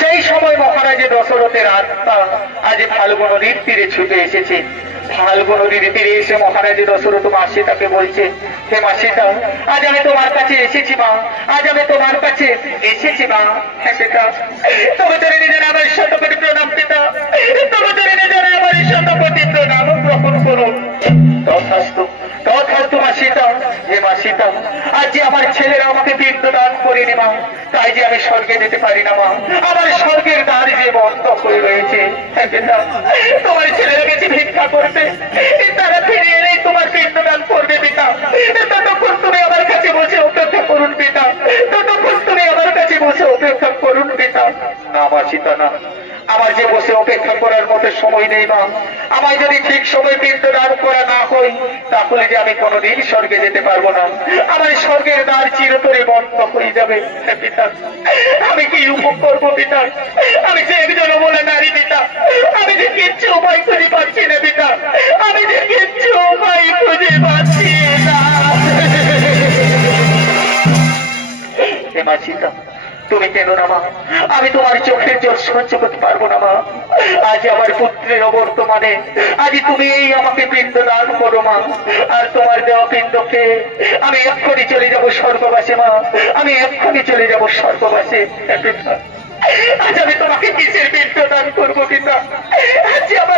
সেই সময় মহারাজের দশরথের আত্মা আজ ফাল্গুন নদীর তীরে ছুটে এসেছে। ফাল্গুন নদীর তীরে এসে মহারাজের দশরথ মা সীতাকে বলছে, হে মা সীতা, আজ আমি তোমার কাছে এসেছি মা, আজ আমি তোমার কাছে এসেছি মা। হ্যাঁ পিতা, তবে তোর নিজের আমার শতকোটি প্রণাম পিতা, তবে তোর নিজের আমার শতকোটি প্রণাম গ্রহণ করুন। তথাস্তু তথাস্তু মা সীতা। হে মা সীতা, আজ যে আমার ছেলেরা আমাকে পিণ্ড দান করেনি মা, তাই যে আমি স্বর্গে যেতে পারি না মা, আমার স্বর্গের দ্বার যে বন্ধ হয়ে রয়েছে। হ্যাঁ পিতা, তোমার ছেলেরা গেছে ভিক্ষা করতে, তারা ফিরে এলেই তোমার পিণ্ড দান করবে পিতা। ততক্ষণ তুমি আমার কাছে বসে অপেক্ষা করুন পিতা, ততক্ষণ তুমি আমার কাছে বসে অপেক্ষা করুন পিতা। না মা সীতা না, আমার যে বসে অপেক্ষা করার মতো সময় নেই মা। আমায় যদি ঠিক সময় পিণ্ড দান করা না হয়, তাহলে যে আমি কোনোদিন স্বর্গে যেতে পারবো না, আমার স্বর্গের দ্বার চিরতরে বন্ধ হয়ে যাবে। পিতা, আমি কি উপভোগ করবো পিতা? আমি যে একজন বলে নারী পিতা, আমি যে কিচ্ছু উপায় খুঁজে পাচ্ছি না পিতা, আমি যে কিচ্ছু উপায় খুঁজে পাচ্ছি না। হে মা সীতা, তুমি কেন না মা, আমি তোমার চোখের জল সহ্য করতে পারবো না মা। আজ আমার পুত্রের অবর্তমানে আজ তুমি এই আমাকে পিণ্ড দান করো মা, আর তোমার দেওয়া পিণ্ডকে আমি এক্ষুনি চলে যাবো স্বর্গবাসে মা, আমি এক্ষুনি চলে যাবো স্বর্গবাসে। আজ আমি তোমাকে কিসের পিণ্ড দান করবো পিতা? আজ আমার